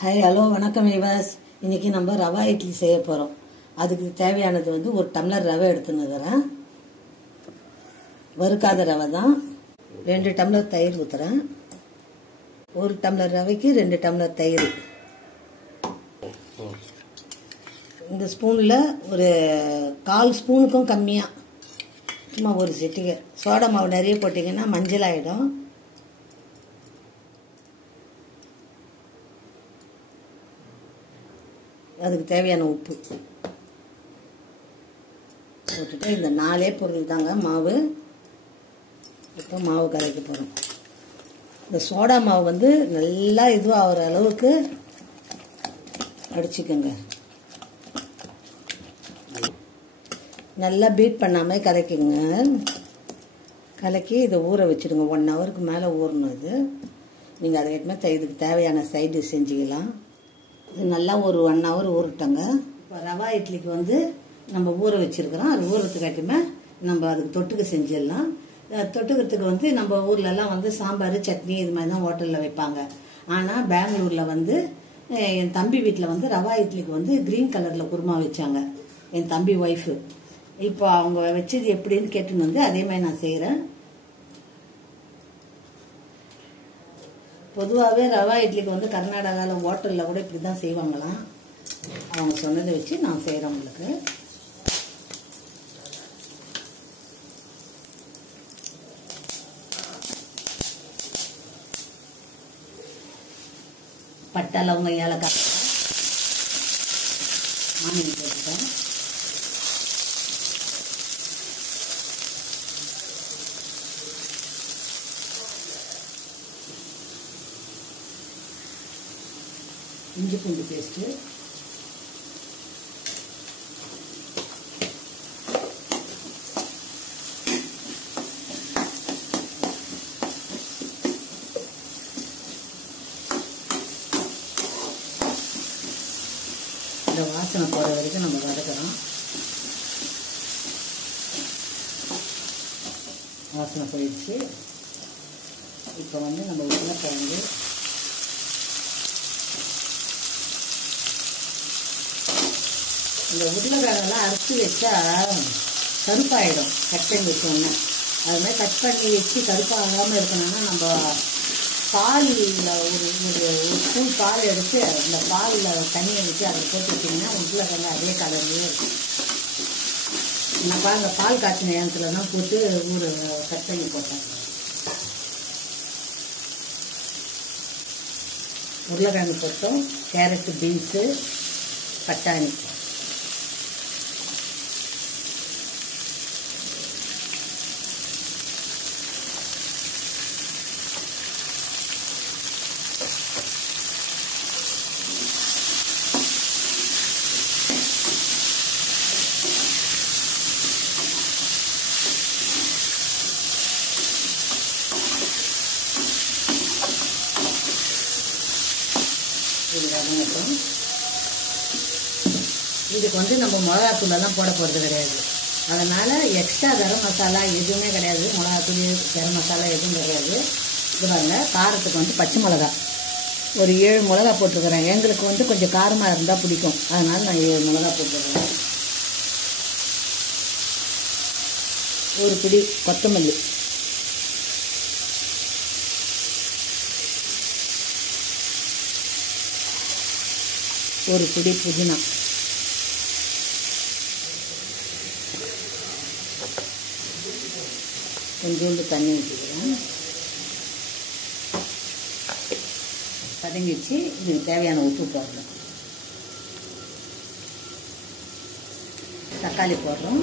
Hi hello வணக்கம் விவாஸ். இன்றைக்கி நம்ம ரவா இட்லி செய்ய போகிறோம். அதுக்கு தேவையானது வந்து ஒரு டம்ளர் ரவை எடுத்துன்னுக்கிறேன். வறுக்காத ரவை தான். 2 டம்ளர் தயிர் ஊற்றுறேன். 1 டம்ளர் ரவைக்கு 2 டம்ளர் தயிர். இந்த ஸ்பூனில் ஒரு 1/4 ஸ்பூனுக்கும் கம்மியாக, சும்மா ஒரு சிட்டிகை சோடா மாவு நிறைய போட்டிங்கன்னா மஞ்சள் ஆகிடும். அதுக்கு தேவையான உப்பு போட்டுட்டு இந்த 4 பொருள் தாங்க மாவு. இப்போ மாவு கலக்க போகிறோம். இந்த சோடா மாவு வந்து நல்லா இதுவாகிற அளவுக்கு அடிச்சுக்கோங்க. நல்லா பீட் பண்ணாமல் கலக்கிங்க. கலக்கி இதை ஊற வச்சுடுங்க. 1 ஹவருக்கு மேலே ஊறணும். இது நீங்கள் அதை ஏற்கனவே இதுக்கு தேவையான சைடு செஞ்சுக்கலாம். இது நல்லா ஒரு 1 ஹவர் ஊறட்டங்க. இப்போ ரவா இட்லிக்கு வந்து நம்ம ஊற வச்சுருக்கிறோம். அது ஊறத்துக்காட்டியுமே நம்ம அதுக்கு தொட்டுக்க செஞ்சிடலாம். தொட்டுக்கிறதுக்கு வந்து நம்ம ஊர்லலாம் வந்து சாம்பார் சட்னி இது மாதிரி தான் ஹோட்டலில் வைப்பாங்க. ஆனால் பெங்களூரில் வந்து என் தம்பி வீட்டில் வந்து ரவா இட்லிக்கு வந்து க்ரீன் கலரில் குருமா வச்சாங்க. என் தம்பி ஒய்ஃபு. இப்போ அவங்க வச்சது எப்படின்னு கேட்டுன்னு வந்து அதே மாதிரி நான் செய்கிறேன். பொதுவாகவே ரவா இட்லிக்கு வந்து கர்நாடகாவில் ஹோட்டலில் கூட இப்படி தான் செய்வாங்களாம். அவங்க சொன்னதை வச்சு நான் செய்கிறேன். உங்களுக்கு பட்டை லவங்கம் ஏலக்காய் ஆனியன் போட்டுட்டேன். இஞ்சி பூண்டு பேஸ்ட்டு, இந்த வாசனை போகிற வரைக்கும் நம்ம வதக்கிறோம். வாசனை போயிடுச்சு. இப்போ வந்து நம்ம உருளைக்கிழங்கு, இந்த உருளைக்கிழங்கெல்லாம் அரைச்சி வச்சா கருப்பாயிடும். கட் பண்ணி வச்சோன்னே அது மாதிரி கட் பண்ணி வச்சு கருப்பாகாமல் இருக்கணும்னா நம்ம பாலில் ஒரு ஸ்பூன் பால் எடுத்து அந்த பாலில் தண்ணியை வச்சு அதை போட்டு வச்சிங்கன்னா உருளைக்கிழங்கு அதே கலர்லேயே இருக்கும். நான் அந்த பால் காய்ச்சின நேரத்தில் தான் போட்டு கட் பண்ணி போட்டேன். உருளைக்கிழங்கு போட்டோம். கேரட்டு, பீன்ஸு, பட்டாணி, இது வதங்கட்டும். இதுக்கு வந்து நம்ம மிளகாத்தூளெல்லாம் போட போகிறது கிடையாது. அதனால் எக்ஸ்ட்ரா கரம் மசாலா எதுவுமே கிடையாது. மிளகாத்தூள், கரம் மசாலா எதுவும் கிடையாது. இது பாருங்க, காரத்துக்கு வந்து பச்சை மிளகா ஒரு 7 மிளகா போட்டிருக்கிறேன். எங்களுக்கு வந்து கொஞ்சம் காரமாக இருந்தால் பிடிக்கும். அதனால் நான் 7 மிளகா போட்டிருக்கிறேன். ஒரு பிடி கொத்தமல்லி, ஒரு பிடி புதினா, கொஞ்சோண்டு தண்ணி ஊற்றிக்கிறேன். வதங்கிச்சு. இதுக்கு தேவையான உப்பு போடுறோம். தக்காளி போடுறோம்.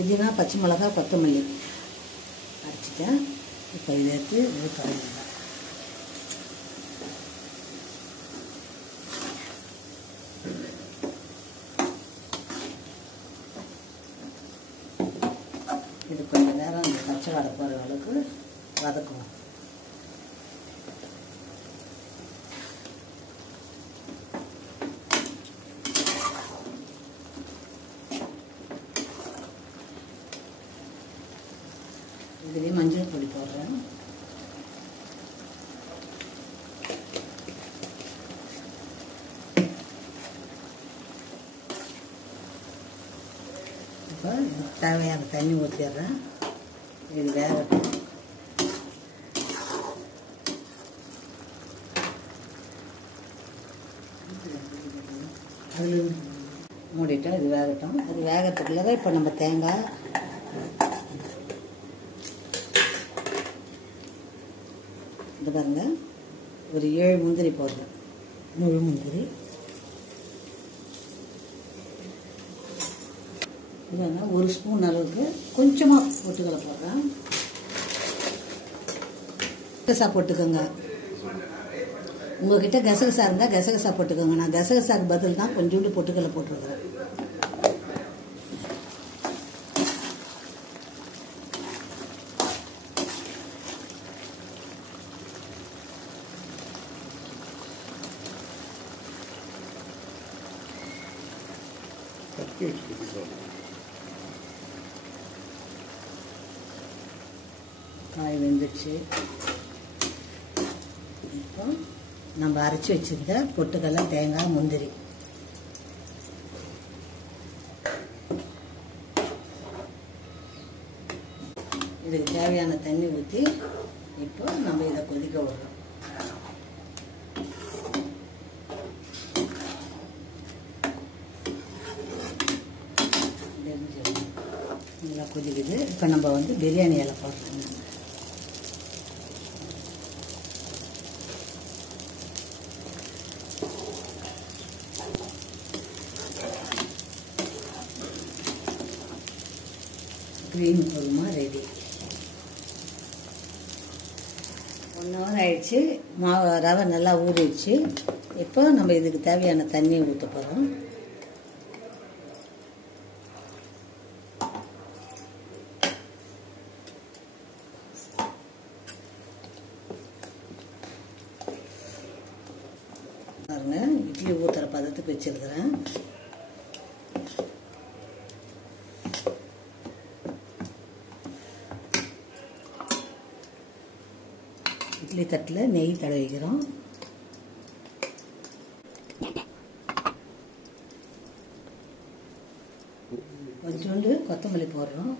புதினா, பச்சை மிளகா, கொத்தமல்லி அரைச்சிட்டேன். இப்போ இதை எடுத்து கலந்துடலாம். அளவுக்கு வதக்குவோம். இதுலேயே மஞ்சள் பொடி போடுறேன். இப்போ தேவையான தண்ணி ஊற்றிடுறேன். இது வேகட்டும். அதில் மூடிட்டோம். இது வேகட்டும். அது வேகத்துக்குள்ள தான் இப்போ நம்ம தேங்காய் இது பாருங்க, ஒரு 7 முந்திரி போடுறேன். முழு முந்திரி. இதுங்க 1 ஸ்பூன் அளவுக்கு கொஞ்சமாக பொட்டுக்கடலை போடுறேன். கசகசா போட்டுக்கோங்க. உங்ககிட்ட கசகசா இருந்தால் கசகசா போட்டுக்கோங்க. நான் கசகசாக்கு பதில் தான் கொஞ்சோண்டு பொட்டுக்கடலை போட்டுருக்குறேன். காய் வெந்துச்சு. இப்போ நம்ம அரைச்சி வச்சிருந்த பொட்டுக்கடலை, தேங்காய், முந்திரி இதுக்கு தேவையான தண்ணி ஊற்றி இப்போ நம்ம இதை கொதிக்க விடுறோம். நல்லா கொதிக்குது. இப்போ நம்ம வந்து பிரியாணி இலை போடுறோம். Green kurma ready. 1 hour ஆயிடுச்சு. ரவை நல்லா ஊறிடுச்சு. இப்போ நம்ம இதுக்கு தேவையான தண்ணியை ஊற்ற போகிறோம். பாருங்க, இட்லி ஊற்றுற பதத்துக்கு வச்சிருக்கிறேன். இட்லி தட்டில் நெய் தடவிக்கிறோம். கொஞ்சோண்டு கொத்தமல்லி போடுறோம்.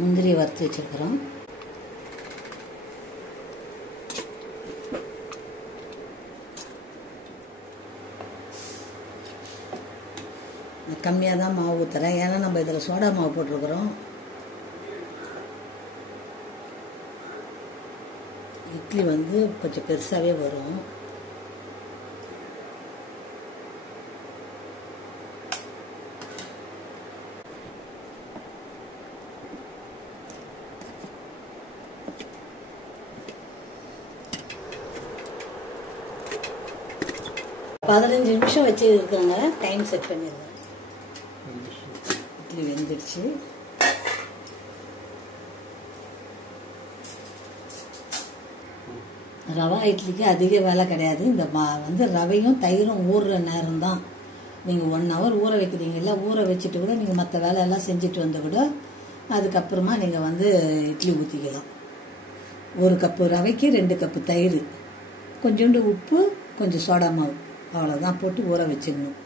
முந்திரியை வறுத்து வச்சுருக்கிறோம். கம்மியாக தான் மாவு ஊற்றுறேன். ஏன்னா நம்ம இதில் சோடா மாவு போட்டிருக்கிறோம். இட்லி வந்து கொஞ்சம் பெருசாகவே வரும். பதினஞ்சு நிமிஷம் வச்சு இருக்கிறாங்க. டைம் செட் பண்ணிடுறேன். இட்லி வெந்துடுச்சு. ரவா இட்லிக்கு அதிக வேலை கிடையாது. இந்த வந்து ரவையும் தயிரும் ஊறுற நேரம் தான். நீங்கள் 1 hour ஊற வைக்கிறீங்கல்ல, ஊற வச்சுட்டு கூட நீங்கள் மற்ற வேலையெல்லாம் செஞ்சுட்டு வந்து கூட அதுக்கப்புறமா நீங்கள் வந்து இட்லி ஊற்றிக்கலாம். 1 கப்பு ரவைக்கு 2 கப்பு தயிர், கொஞ்சோண்டு உப்பு, கொஞ்சம் சோடா மாவு, அவ்வளோதான் போட்டு ஊற வச்சுக்கணும்.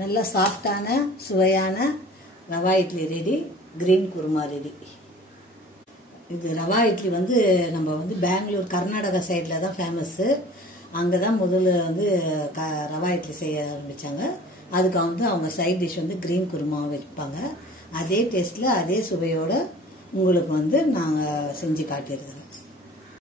நல்ல சாஃப்டான சுவையான rava idli ready. Green kurma ready. இது ரவா இட்லி வந்து நம்ம வந்து பெங்களூர் கர்நாடகா சைடில் தான் ஃபேமஸ்ஸு. அங்கே தான் முதல்ல வந்து ரவா இட்லி செய்ய ஆரம்பித்தாங்க. அதுக்கு வந்து அவங்க சைட் டிஷ் வந்து கிரீன் குருமா வைப்பாங்க. அதே டேஸ்ட்டில் அதே சுவையோடு உங்களுக்கு வந்து நாங்கள் செஞ்சு காட்டியிருக்கிறோம்.